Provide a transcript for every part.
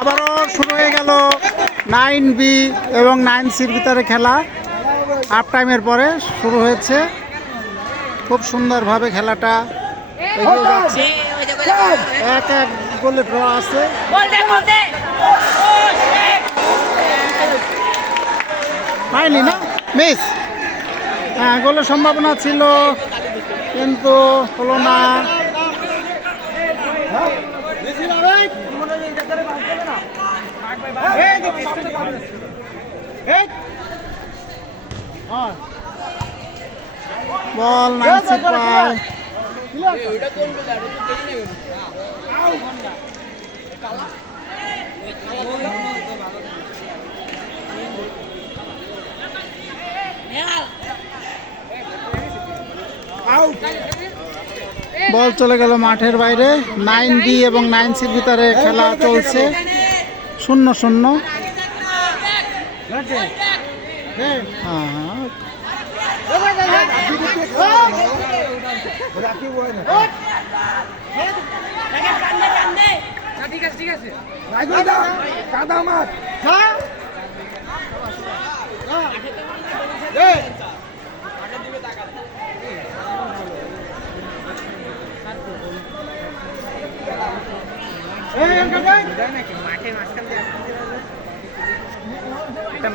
আবারও শুরু হয়ে গেল 9B এবং 9Cর ভিতরে খেলা। হাফ টাইমের পরে শুরু হয়েছে, খুব সুন্দরভাবে খেলাটা এগিয়ে যাচ্ছে। 1-1 গোলে ড্র আছে। হয়নি না মিস? হ্যাঁ, গোলের সম্ভাবনা ছিল কিন্তু হলো না। বল 9C পায়। বল চলে গেল মাঠের বাইরে। 9B এবং 9Cর ভিতরে খেলা চলছে 0-0।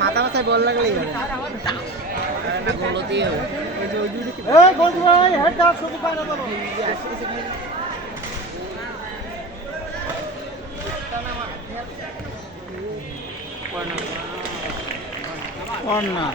মাথা মাথায় বল লাগলেই হবে। কর্নার।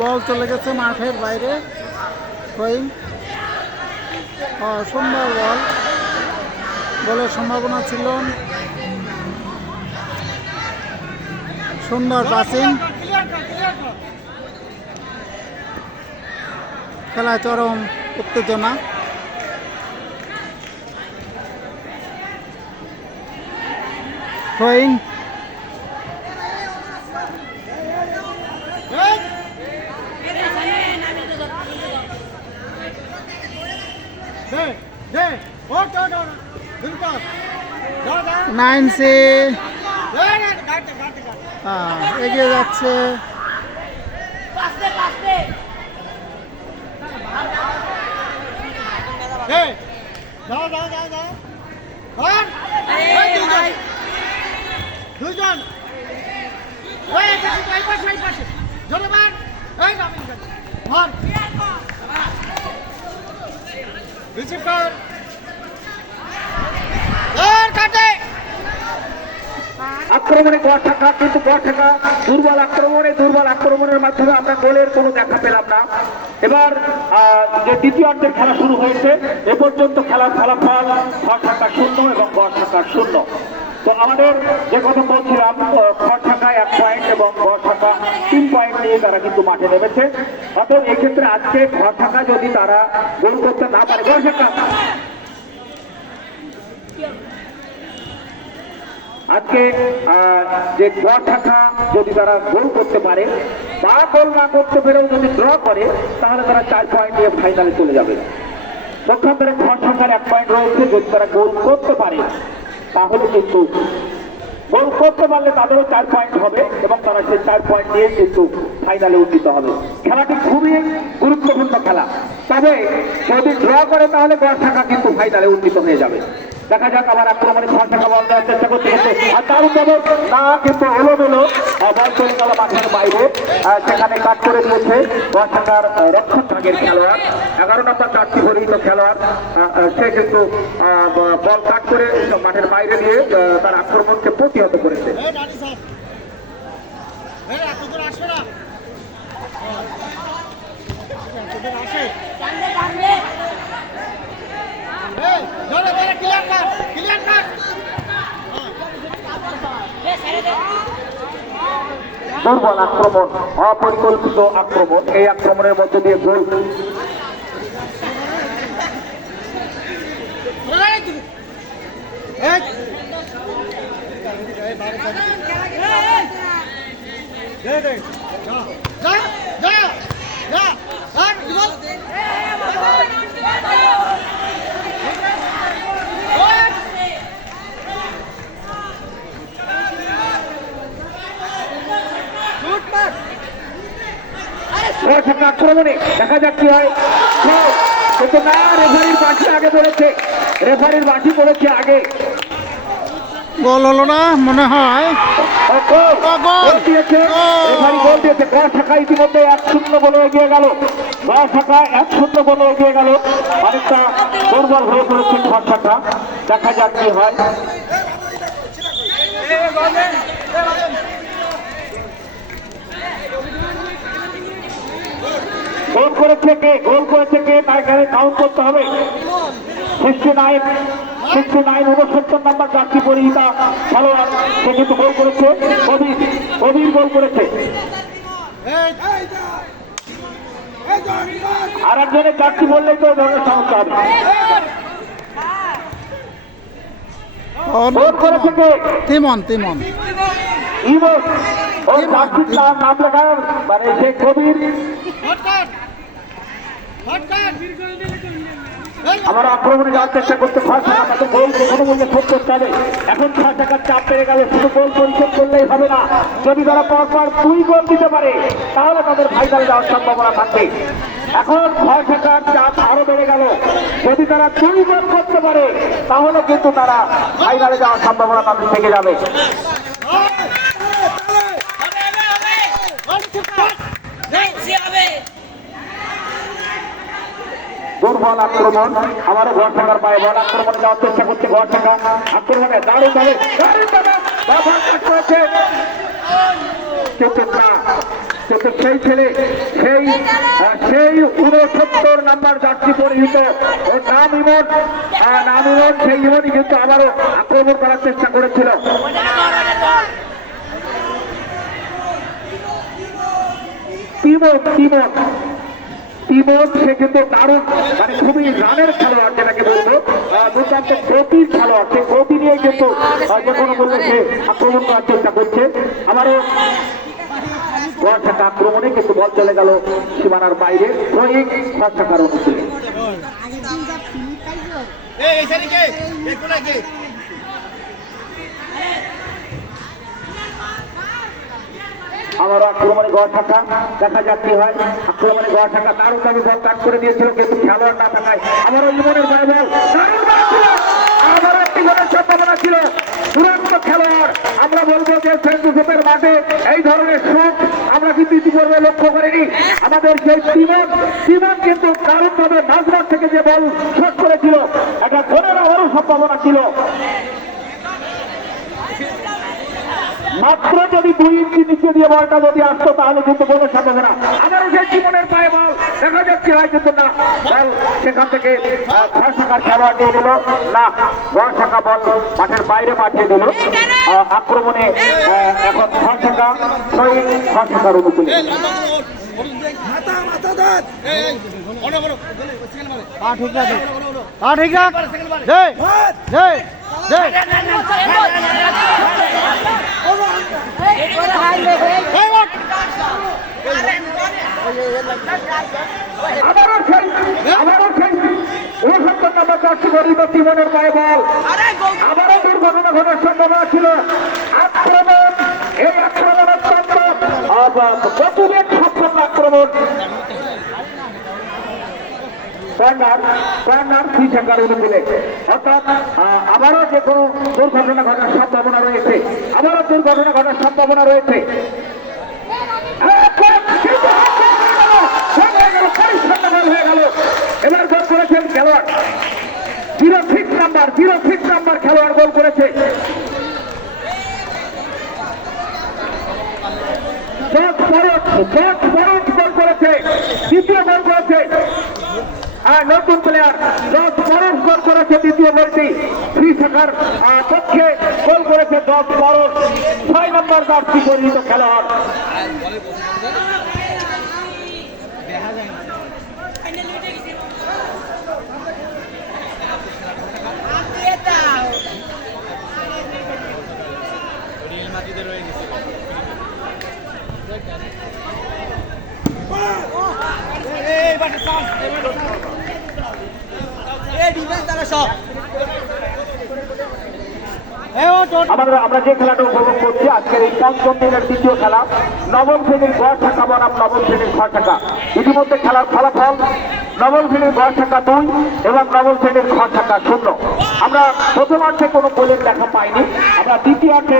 বল চলে গেছে মাঠের বাইরে। সুন্দর বল, বলের সম্ভাবনা ছিল। সুন্দর পাসিং, খেলায় চরম উত্তেজনা। থ্রোয়িং, নাইনসি এগিয়ে যাচ্ছে। আক্রমণে গড় থাকা, কিন্তু গড় থাকা দুর্বল আক্রমণের মাধ্যমে আমরা গোলের কোনো দেখা পেলাম না। এবার যে দ্বিতীয়ার্ধের খেলা শুরু হয়েছে, এ পর্যন্ত খেলার ফলাফল গড় থাকা 0 এবং গড় থাকা 0। তো আমাদের যে কথা বলছিলাম, গড় থাকা 1 পয়েন্ট এবং গড় থাকা 3 পয়েন্ট নিয়ে তারা কিন্তু মাঠে নেমেছে। অতএব এক্ষেত্রে আজকে গড় থাকা যদি তারা গোল করতে না পারে, গড় থাকা আজকে যে গড় শাখা যদি তারা গোল করতে পারে বা গোল না করতে পেরেও যদি ড্র করে তাহলে তারা 4 পয়েন্ট নিয়ে ফাইনালে চলে যাবে। পক্ষান্তরে ঘর শাখার 1 পয়েন্ট রয়েছে, যদি তারা গোল করতে পারে তাহলে কিন্তু গোল করতে পারলে তাদেরও 4 পয়েন্ট হবে এবং তারা সেই 4 পয়েন্ট নিয়ে কিন্তু ফাইনালে উন্নীত হবে। খেলাটি খুবই গুরুত্বপূর্ণ খেলা, তবে যদি ড্র করে তাহলে গড় শাখা কিন্তু ফাইনালে উন্নীত হয়ে যাবে। দেখা যাক আবার আক্রমণে ঘর শাখা বল দেওয়ার চেষ্টা করতে আর তার উপরে না কিন্তু এলোমেলো বল চলে গেল মাঠের বাইরে, সেখানে কাট করে দিয়েছে ঘর শাখার রক্ষণ ভাগের খেলোয়াড় 11 নম্বর জার্সি পরিহিত খেলোয়াড়, সে কিন্তু বল কাট করে মাঠের বাইরে দিয়ে তার আক্রমণকে প্রতিহত করেছে। দুর্বল আক্রমণ, অপরিকল্পিত আক্রমণ, এই আক্রমণের মধ্যে দিয়ে গোল। আক্রমণে দেখা যাক কি হয়, কিন্তু না, রেফারির বাঁশি আগে পড়েছে, রেফারির বাঁশি পড়েছে আগে। গোল হলো না মনে হয়। গোল দিয়েছে রেফারি, গোল দিয়েছে। ঘর শাখা ইতিমধ্যে 1-0 বলে এগিয়ে গেল, ঘর শাখা 1-0 বলে এগিয়ে গেল। অনেকটা দুর্বল হয়ে পড়েছে ঘর শাখা, দেখা যাক কি হয়। গোল করেছে কে, গোল করেছে কে তার গায়ে কাউন্ট করতে হবে। 69 69 নম্বর জার্সি পরিহিতা খেলোয়াড়, সে কিন্তু গোল করেছে। কবির গোল করেছে। আর একজনের জার্সি বললেই তো ধরনের সমস্যা হবে। গোল করেছে কে? তিমন ইমন, ওর জার্সির নাম লেখা মানে সে কবির। আবার আক্রমণে যাওয়ার চেষ্টা করতে ঘর শাখা, তাদের গোল কোনো মূল্যে শোধ করতে হবে। এখন ঘর শাখার চাপ পেয়ে গেল, শুধু গোল পরিশোধ করলেই হবে না, যদি তারা পরপর 2 গোল দিতে পারে তাহলে তাদের ফাইনালে যাওয়ার সম্ভাবনা থাকবে। এখন ঘর শাখার চাপ আরো বেড়ে গেল, যদি তারা 2 গোল করতে পারে তাহলে কিন্তু তারা ফাইনালে যাওয়ার সম্ভাবনা তাদের থেকে যাবে। দুর্বল আক্রমণ, আবারও ঘর শাখার পায়ে বল, আক্রমণে যাওয়ার চেষ্টা করছে ঘর শাখা, আক্রমণে দারুণ ভাবে কিন্তু সেই ছেলে সেই 69 নাম্বার জার্সি পরিহিত, ওর নাম ইমন, সেই ইমনই কিন্তু আবারও আক্রমণ করার চেষ্টা করেছিল। তিমন সে কিন্তু দারুণ মানে খুবই রানের খেলোয়াড়, যেটাকে বলবো দুর্দান্ত গতির খেলোয়াড়, সে গতি নিয়ে কিন্তু যে কোনো বললে সে আক্রমণ করার চেষ্টা করছে। আমারও ঘর শাখা আক্রমণে কিন্তু বল চলে গেল সীমানার বাইরে, থ্রোয়িং ঘর শাখার অনুকূলে। আবারও আক্রমণে ঘর শাখা, দেখা যাক কি হয়। আক্রমণে ঘর শাখা দারুণ ভাবে বল কাট করে দিয়েছিল, কিন্তু খেলোয়াড় না থাকায় আবারও ইমনের গায়ে বল, আবারও একটি গোলের সম্ভাবনা ছিল। দুরন্ত খেলোয়াড়, আমরা বলবো যে সেন্ট জোসেফের মাঠে এই ধরনের শট আমরা কিন্তু ইতিপূর্বে লক্ষ্য করিনি। আমাদের সেই তিমন কিন্তু দারুণ ভাবে নাজমার থেকে যে বল শট করেছিল, একটা গোলের আবারও সম্ভাবনা ছিল। মাত্র যদি 2 ইঞ্চি নিচে দিয়ে বলটা যদি আসতো তাহলে কিন্তু কোনো সম্ভাবনা। আবারও সেই জীবনের পায়ে বল, দেখা যাচ্ছে হয় কিন্তু না, বল সেখান থেকে ঘর শাখার খেলোয়াড় দিয়ে দিল না, ঘর শাখা বল মাঠের বাইরে পাঠিয়ে দিল। আক্রমণে এখন ঘর শাখা ঘর শাখার অনুকূলে। পা ঠিক রাখ, পা ঠিক রাখ। জয় জয় জয়। আবারও সেই 69 নম্বর জার্সি পরিহিত তিমনের পায়ে বল। আবারও দুর্ঘটনা ঘটার সম্ভাবনা ছিল। আক্রমণ, এই আক্রমণ অত্যন্ত গতিবেগ সম্পন্ন আক্রমণ। কর্নার ফ্রি থাকার অনুকূলে, অর্থাৎ আবারও যে কোনো দুর্ঘটনা ঘটার সম্ভাবনা রয়েছে, আবারও দুর্ঘটনা ঘটার সম্ভাবনা রয়েছে। এবার গোল করেছেন খেলোয়াড় 06 নাম্বার খেলোয়াড় গোল করেছে। গোল করেছে, দ্বিতীয় গোল করেছে। আর নতুন প্লেয়ার 10 বরস গোল করেছে দ্বিতীয় গোলটি ফ্রি থাকার পক্ষে গোল করেছে 10 বরস 6 নম্বর জার্সি পরিহিত খেলোয়াড়। আমরা যে খেলাটা উপভোগ করছি আজকের এই পঞ্চম দিনের দ্বিতীয় খেলা, নবম শ্রেণীর গড় ঢাকা বনাম নবম শ্রেণীর ঘর ঢাকা। ইতিমধ্যে খেলার ফলাফল নবম শ্রেণীর গড় ঢাকা 2 এবং নবম শ্রেণীর ঘর ঢাকা 0। আমরা প্রথমার্ধে কোনো গোলের দেখা পাইনি, আমরা দ্বিতীয়ার্ধে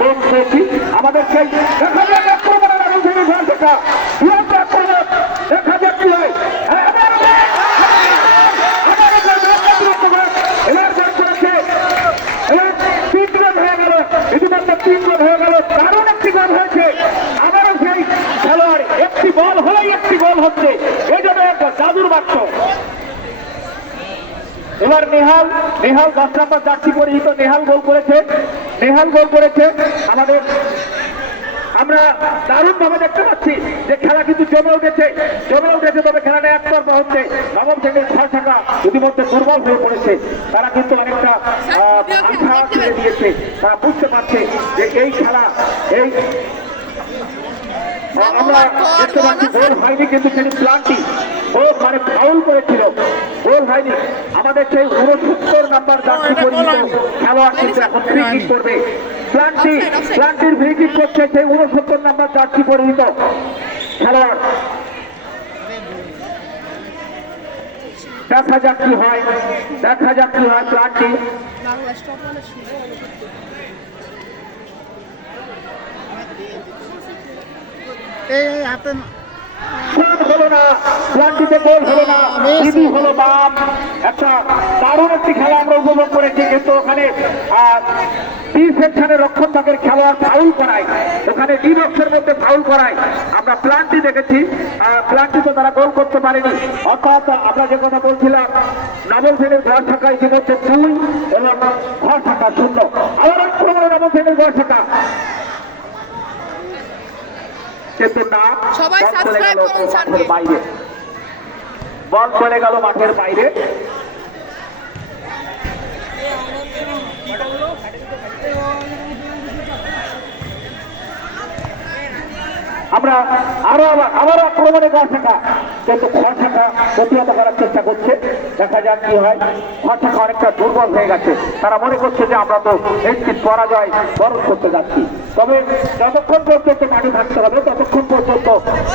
গোল পেয়েছি। আমাদের সেই দেখা যাক আক্রমণে নবম শ্রেণীর ঘর ঢাকা, দেখা যাক কি হয়। ইতিমধ্যে 3 গোল হয়ে গেল, দারুণ একটি গোল হয়েছে। আবারও সেই খেলোয়াড় একটি বল হলেই একটি গোল হচ্ছে, এই জন্য একটা জাদুর বাক্স। এবার নেহাল 10 নম্বর জার্সি পরিহিত নেহাল গোল করেছে। আমরা দারুণ ভাবে দেখতে পাচ্ছি যে খেলা কিন্তু জমে উঠেছে। তবে খেলাটা একতরফা হচ্ছে। নবম শ্রেণীর ঘর ঢাকা ইতিমধ্যে দুর্বল হয়ে পড়েছে, তারা কিন্তু অনেকটা আশা ছেড়ে দিয়েছে। তারা বুঝতে পারছে যে এই খেলা আমরা দেখতে পাচ্ছি গোল হয়নি, কিন্তু তিনি প্লান্টি গোল মানে ফাউল করেছিল, গোল হয়নি। আমাদের সেই 69 নাম্বার জার্সি পরিহিত খেলোয়াড় কিন্তু এখন ফ্রি কিক করবে। প্লান্টির ফ্রি কিক করছে সেই 69 নাম্বার জার্সি পরিহিত খেলোয়াড়। দেখা যাক কি হয় প্লান্টি। এই হাতে হলো না, প্লান্টিতে গোল হলো না, দিদি হলো বাম। একটা দারুণ একটি খেলা আমরা উপভোগ করেছি, কিন্তু ওখানে ডি সেকশনের রক্ষণভাগের খেলোয়াড় ফাউল করায়, ওখানে ডি বক্সের মধ্যে ফাউল করায়। আমরা প্লান্টি দেখেছি, প্লান্টিতে তারা গোল করতে পারেনি। অর্থাৎ আমরা যে কথা বলছিলাম, নবম শ্রেণীর ঘর ঢাকা ইতিমধ্যে 2 এবং ঘর ঢাকা 0। আবার আক্রমণে নবম শ্রেণীর ঘর ঢাকা, কিন্তু না, সবাই সাবস্ক্রাইব করুন স্যারকে। বল চলে গেল মাঠের বাইরে। আমরা আবার আক্রমণে ঘর ঢাকা, কিন্তু ঘর ঢাকা প্রতিহত করার চেষ্টা করছে। দেখা যাক কি হয়। ঘর ঢাকা অনেকটা দুর্বল হয়ে গেছে, তারা মনে করছে যে আমরা তো একটি পরাজয় বরণ করতে যাচ্ছি। তবে যতক্ষণ পর্যন্ত মাঠে থাকতে হবে ততক্ষণ পর্যন্ত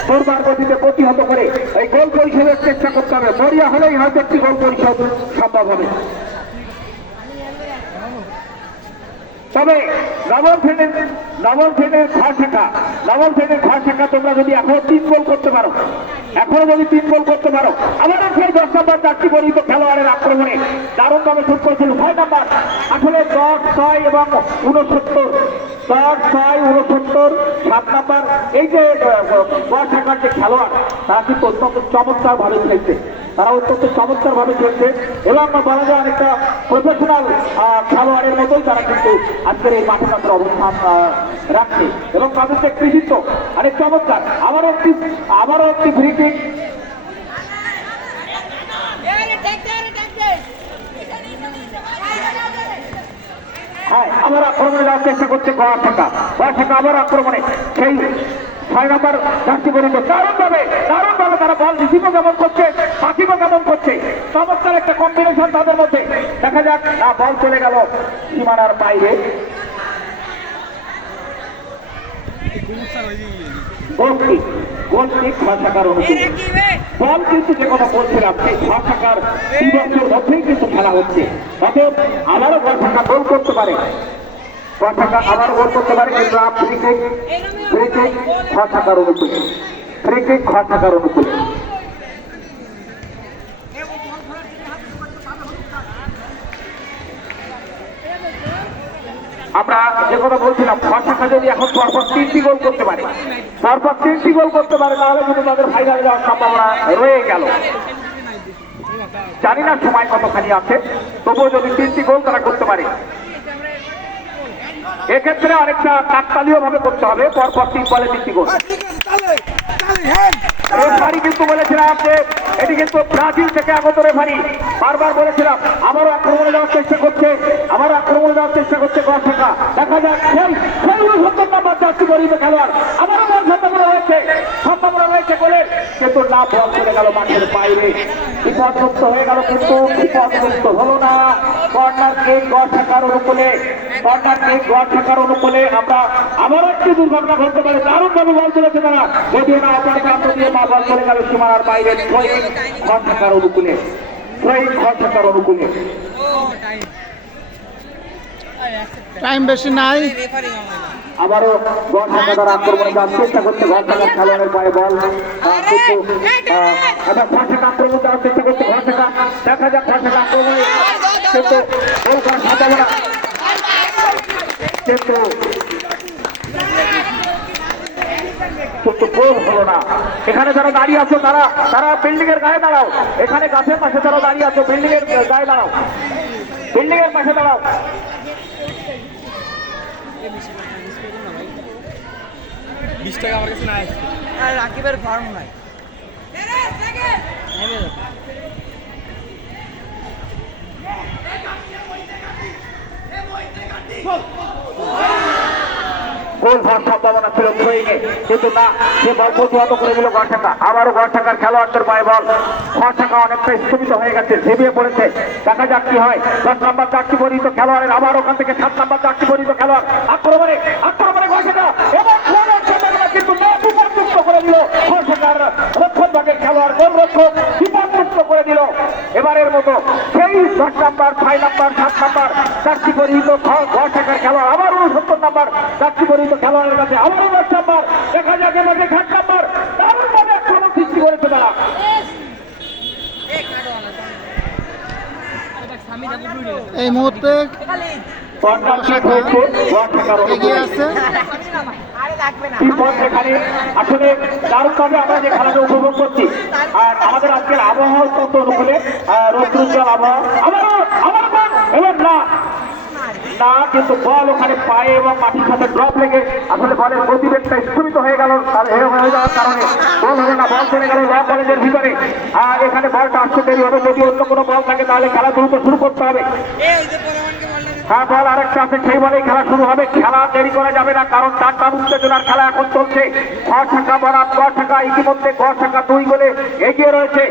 দুর্বার গতিতে প্রতিহত করে এই গোল পরিশোধের চেষ্টা করতে হবে। মরিয়া হলেই হয়তো একটি গোল পরিশোধ সম্ভব হবে। তবে নবম শ্রেণীর ঘর ঢাকা তোমরা যদি এখনো 3 গোল করতে পারো, আবারও সেই 10 নম্বর জার্সি পরিহিত খেলোয়াড়ের আক্রমণে দারুণভাবে শুট করেছিল 6 নম্বর। আসলে 10, 6 এবং 69, 10, 6, 69, 7 নম্বর এই যে ঘর ঢাকার যে খেলোয়াড়, তারা কিন্তু অত্যন্ত চমৎকার ভাবে খেলছে। তারা অত্যন্ত চমৎকার ভাবে খেলছে এবং বলা যায় অনেকটা প্রফেশনাল খেলোয়াড়ের মতোই তারা কিন্তু আজকের এই মাঠে তাদের অবস্থান রাখছে এবং তাদের যে কৃতিত্ব অনেক চমৎকার। আবারও একটি ফ্রি কিক। হ্যাঁ, আবার আক্রমণে যাওয়ার চেষ্টা করছে গোয়া শাখা আবার আক্রমণে সেই 6 নম্বর জার্সি পরিত দারুণভাবে তারা বল রিসিভও কেমন করছে, পাখিও কেমন করছে, চমৎকার একটা কম্বিনেশন তাদের মধ্যে। দেখা যাক, না বল চলে গেল সীমানার বাইরে। গোল কিক শাখার অনুকূলে বল কিন্তু যে কথা বলছিলাম সেই শাখার 2 বছর মধ্যেই কিন্তু খেলা হচ্ছে। অতএব আবারও শাখা গোল করতে পারে, আবারও গোল করতে পারে, কিন্তু ফ্রি কিক শাখার অনুকূলে, ফ্রি কিক শাখার অনুকূলে। আমরা যে কথা বলছিলাম, শাখা যদি এখন পরপর 3টি গোল করতে পারে, তাহলে কিন্তু তাদের ফাইনালে যাওয়ার সম্ভাবনা রয়ে গেল। জানি না সময় কতখানি আছে, তবুও যদি 3টি গোল তারা করতে পারে, এক্ষেত্রে অনেকটা কাকতালীয় ভাবে করতে হবে, পরপর 3 বলে 3টি গোল। রেফারি কিন্তু বলেছিলাম যে এটি কিন্তু ব্রাজিল থেকে আগত রেফারি, বারবার বলেছিলাম আবারও আক্রমণে যাওয়ার চেষ্টা করছে গোয়া শাখা। দেখা যাক সেই 69 নম্বর জার্সি পরিহিত খেলোয়াড়, আবারও বল সম্ভাবনা রয়েছে গোলের, কিন্তু না, বল চলে গেল মাঠের বাইরে, বিপদমুক্ত হয়ে গেল, কিন্তু বিপদমুক্ত হলো না। কর্নার কিক গোয়া শাখার অনুকূলে, আমরা আবারও একটি দুর্ঘটনা ঘটতে পারে। দারুণভাবে বল চলেছে তারা, যদিও না অপর প্রান্ত দিয়ে বল চলে গেল সীমানার বাইরে, গোয়া শাখার অনুকূলে। টাইম বেশি নাই। আবারও গোয়া শাখা দ্বারা আক্রমণে যাওয়ার চেষ্টা করছে, গোয়া শাখার খেলোয়াড়ের পায়ে বল, কিন্তু গোয়া শাখা আক্রমণ যাওয়ার চেষ্টা করছে গোয়া শাখা। দেখা যাক গোয়া শাখা আক্রমণে, কিন্তু গোল করার সম্ভাবনা, কিন্তু গোল হলো না। এখানে যারা দাঁড়িয়ে আছো তারা বিল্ডিং এর গায়ে দাঁড়াও, এখানে গাছের পাশে যারা দাঁড়িয়ে আছো বিল্ডিং এর গায়ে দাঁড়াও, বিল্ডিং এর পাশে দাঁড়াও। আমার কাছে নাই, রাকিবের ফর্ম নাই। গোল হওয়ার সম্ভাবনা ছিল থ্রোয়িংয়ে, কিন্তু না, সে বল প্রতিহত করে দিল গোয়া শাখা। আবারও গোয়া শাখার খেলোয়াড়দের পায়ে বল, গোয়া শাখা অনেকটা স্থগিত হয়ে গেছে, ঝেঁপিয়ে পড়েছে। দেখা যাক কি হয়। 10 নম্বর জার্সি পরিহিত খেলোয়াড়ের আবার ওখান থেকে 7 নম্বর জার্সি পরিহিত খেলোয়াড় আক্রমণে গোয়া শাখা, এবং কিন্তু বিপদমুক্ত করে দিল গোয়া শাখার রক্ষণ ভাগের খেলোয়াড়, গোলরক্ষক বিপদমুক্ত করে দিল। এবারের মতো সেই 10 নম্বর 6 নম্বর 7 নম্বর জার্সি পরিহিত গোয়া শাখার খেলোয়াড় আবার 69 নম্বর জার্সি পরিহিত খেলোয়াড়ের কাছে আবারও 10 নম্বর। দেখা যাক এবারে 8 নম্বর দারুণভাবে আক্রমণ সৃষ্টি করেছে তারা। এই মুহূর্তে এগিয়ে আছে। আসলে দারুণভাবে আমরা যে খেলাটা উপভোগ করছি, আর আমাদের আজকের আবহাওয়া অত্যন্ত অনুকূলে, রৌদ্রোজ্জ্বল আবহাওয়া। এবং না, কিন্তু বল ওখানে পায়ে এবং মাটির সাথে ড্রপ লেগে আসলে বলের গতিবেগটা স্থগিত হয়ে গেল, হয়ে যাওয়ার কারণে বল হলো না, বল চলে গেল ল কলেজের ভিতরে। আর এখানে বলটা আসতে দেরি হবে, যদি অন্য কোনো বল থাকে তাহলে খেলা দ্রুত শুরু করতে হবে। হ্যাঁ, বল আরেকটা আছে, সেই বলেই খেলা শুরু হবে। খেলা দেরি করা যাবে না, কারণ টান উত্তেজনার খেলা এখন চলছে। গোয়া শাখা বনাম গোয়া শাখা, ইতিমধ্যে গোয়া শাখা 2 গোলে এগিয়ে রয়েছে।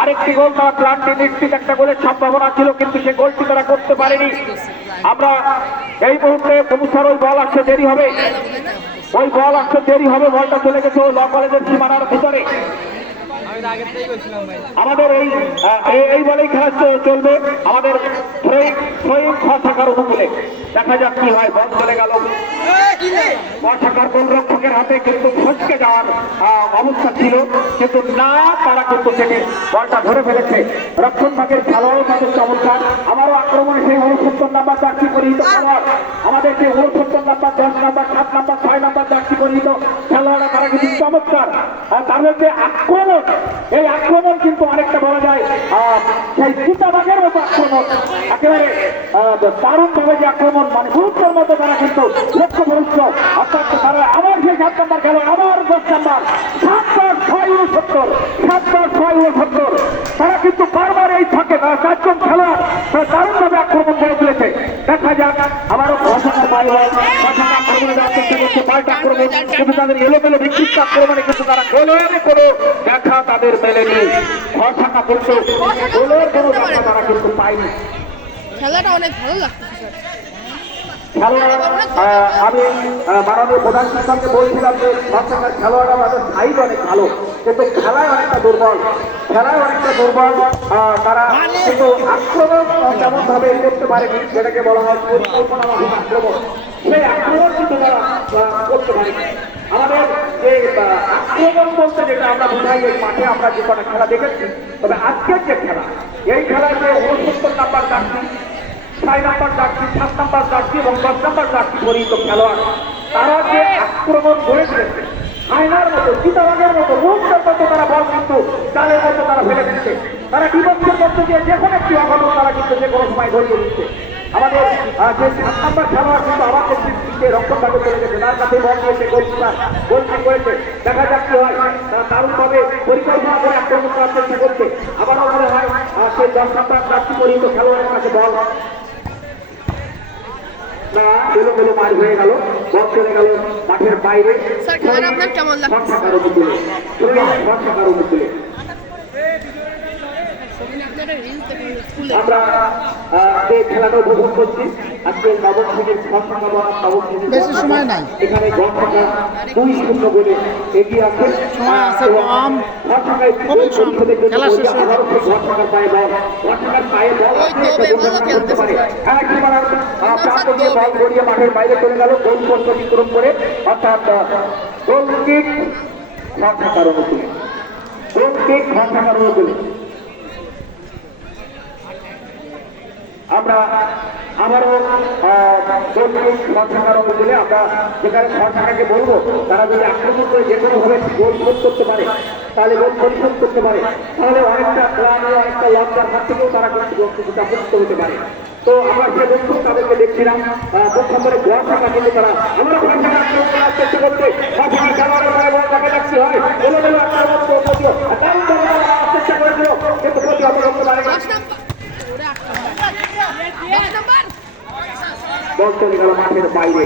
আরেকটি গোল তারা প্ল্যানটি নিশ্চিত একটা গোলের সম্ভাবনা ছিল, কিন্তু সে গোলটি তারা করতে পারেনি। আমরা এই মুহূর্তে অনুসার ওই বল আসতে দেরি হবে, বলটা চলে গেছে ল কলেজের সীমানার ভিতরে। আমাদের এই বলেই খেলা চলবে, আমাদের গোয়া শাখার অনুকূলে। দেখা যাক কি হয়। বল চলে গেল গোয়া শাখার গোলরক্ষকের হাতে, কিন্তু ফসকে যাওয়ার অবস্থা ছিল, কিন্তু না, তারা কিন্তু সেটি বলটা ধরে ফেলেছে। রক্ষণ ভাগের খেলোয়াড়ও তাদের চমৎকার। আমারও আক্রমণে সেই 69 নম্বর জার্সি পরিহিত খেলোয়াড়, আমাদের সেই 69 নম্বর 10 নম্বর 7 নম্বর 6 নম্বর জার্সি পরিহিত খেলোয়াড়রা তারা কিন্তু চমৎকার। আর তাদের যে আক্রমণ, এই আক্রমণ কিন্তু অনেকটা বলা যায় সেই চিতাবাঘের মতো আক্রমণ, একেবারে দারুণ ভাবে যে আক্রমণ, মানে গুরুত্বের মতো তারা কিন্তু লক্ষ্য ভ্রষ্ট। অর্থাৎ তারা আমার সেই 7 নম্বর খেলোয়াড়, আমার 10 নম্বর, 7-10-6-69 তারা কিন্তু বারবার এই থাকে 4জন খেলোয়াড় দারুণ ভাবে আক্রমণ করে তুলেছে। দেখা যাক আবারও ঘষাকার বাইরে আক্রমণে যাওয়ার চেষ্টা করছে, পাল্টা আক্রমণ, কিন্তু তাদের এলোমেলো বিক্ষিপ্ত আক্রমণে কিন্তু তারা গোলের কোনো দেখা তাদের মেলেনি। ঘষাকা করছে, গোলের কোনো দেখা তারা কিন্তু পায়নি। খেলাটা অনেক ভালো লাগছে খেলোয়াড় আমি মাননীয় প্রধান শিক্ষককে বলছিলাম যে ঘষাকার খেলোয়াড়রা তাদের সাইজ অনেক ভালো, কিন্তু খেলায় অনেকটা দুর্বল, তারা কিন্তু আক্রমণ তেমন ভাবে করতে পারেনি, যেটাকে বলা হয় পরিকল্পনামূলক আক্রমণ, সেই আক্রমণ কিন্তু তারা করতে পারেনি। আমাদের যে আক্রমণ বলতে যেটা আমরা বোঝাই, এই মাঠে আমরা যে কটা খেলা দেখেছি, তবে আজকের যে খেলা, এই খেলায় যে 69 number jersey, 6 number jersey, 7 number jersey এবং 10 নাম্বার জার্সি পরিহিত খেলোয়াড়, তারা যে আক্রমণ গড়ে তুলেছে, আয়নার মতো, চিতাবাঘের মতো, মুহূর্তের মতো তারা বল কিন্তু জালের মতো তারা ফেলে দিচ্ছে। তারা বিপক্ষের মধ্যে দিয়ে যে কোনো একটি অঘটন তারা কিন্তু যে কোনো সময় ধরিয়ে দিচ্ছে। আমাদের যে 7 নম্বর খেলোয়াড় কিন্তু আমাদের দিকে রক্ষণ ভাবে চলে গেছে, তার কাছে বল দিয়েছে, গোলকিপার করেছে। দেখা যাক কি হয়, তারা দারুণভাবে পরিকল্পনা করে আক্রমণ করার চেষ্টা করছে। আবারও মনে হয় সেই 10 নম্বর প্রার্থী পরিহিত খেলোয়াড়ের কাছে বল এলোমেলো মার হয়ে গেল, বল চলে গেল মাঠের বাইরে। স্যার, খেলাটা আপনার কেমন লাগছে? ঘষাকার অনুকূলে। আমরা যে খেলাটা উপভোগ করছি, আজকে নবম শ্রেণীর বেশি সময় নাই, এখানে ঘষাকা 2-0 গোলে এগিয়ে আছে। সময় আছে কম, খুবই কম, খেলা শেষ হয়ে যাবে। ঘষাকার পায়ে বল, ঘষাকার পায়ে বল করতে পারে, বল গড়িয়ে মাঠের বাইরে চলে গেল, গোল পোস্ট অতিক্রম করে, অর্থাৎ গোল কিক ঘষাকার অনুকূলে, গোল কিক ঘষাকার অনুকূলে। আমরা আবারও ঘষাকার অনুকূলে আমরা যেখানে ঘষাকাকে বলবো, তারা যদি আক্রমণ করে যে কোনোভাবে গোল শোধ করতে পারে, তাহলে গোল পরিশোধ করতে পারে, তাহলে অনেকটা ক্লাব, অনেকটা লজ্জার হাত থেকেও তারা কিন্তু বক্তব্যটা মুক্ত হতে পারে। তো আমরা যে বন্ধু তাদেরকে দেখছিলাম পক্ষ করে ঘষাকা, কিন্তু তারা আমরা ঘষাকা আক্রমণ করার চেষ্টা করতে, ঘষাকা খেলোয়াড়ের গায়ে বল দেখা যাচ্ছে হয়, এলোমেলো আক্রমণ চেষ্টা করেছিল, কিন্তু প্রতিহত করতে পারেনি। বল চলে গেল মাঠের বাইরে,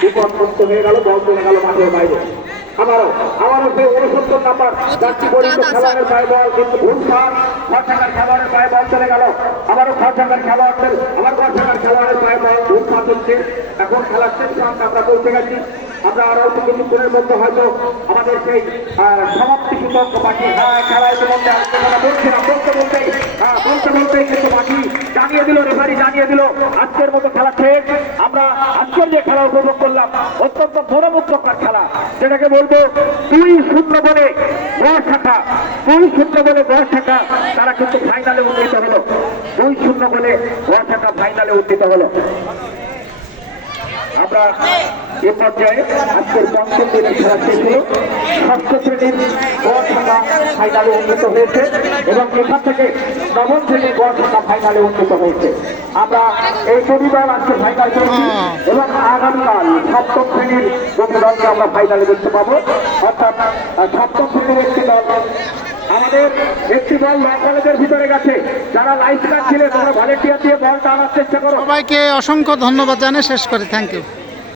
বিপদ মুক্ত হয়ে গেল, বল চলে গেল মাঠের বাইরে। আবারও সেই 69 নাম্বার জার্সি পরিহিত খেলোয়াড়ের পায়ে বল, কিন্তু ঘুরপাক ঘষাকার খেলোয়াড়ের পায়ে বল চলে গেল। আবারও ঘষাকার খেলোয়াড়ের পায়ে বল ঘুরপাক হচ্ছে। এখন খেলার শেষ প্রান্তে আমরা পৌঁছে গেছি। আমরা আরো অল্প কিছুক্ষণের মধ্যে হয়তো আমাদের সেই সমাপ্তি সূচক বাকি খেলা ইতিমধ্যে বলতে কিন্তু বাকি জানিয়ে দিল, রেফারি জানিয়ে দিল আজকের মতো খেলা শেষ। আমরা আজকের যে খেলা উপভোগ করলাম, অত্যন্ত মনোমুগ্ধকর খেলা, যেটাকে বলবো 2-0 বলে ঘষাকা, 2-0 বলে ঘষাকা তারা কিন্তু ফাইনালে উন্নীত হলো, 2-0 বলে ঘষাকা ফাইনালে উন্নীত হলো। আমরা এ পর্যায়ে আজকের পঞ্চম দিনের খেলা শেষ হল, 6ষ্ঠ শ্রেণীর ঘষাকা ফাইনালে উন্নীত হয়েছে এবং এখান থেকে নবম শ্রেণীর ঘষাকা ফাইনালে উন্নীত হয়েছে। আমরা এই দুটি দল আজকে ফাইনাল করছি এবং আগামীকাল 7ম শ্রেণীর দুটি দলকে আমরা ফাইনালে দেখতে পাবো, অর্থাৎ 7ম শ্রেণীর একটি দল, আমাদের একটি বল ল কলেজের ভিতরে গেছে, যারা লাইফ গার্ড ছিলেন তারা ভলেন্টিয়ার দিয়ে বলটা আনার চেষ্টা করো। সবাইকে অসংখ্য ধন্যবাদ জানিয়ে শেষ করি, থ্যাংক ইউ।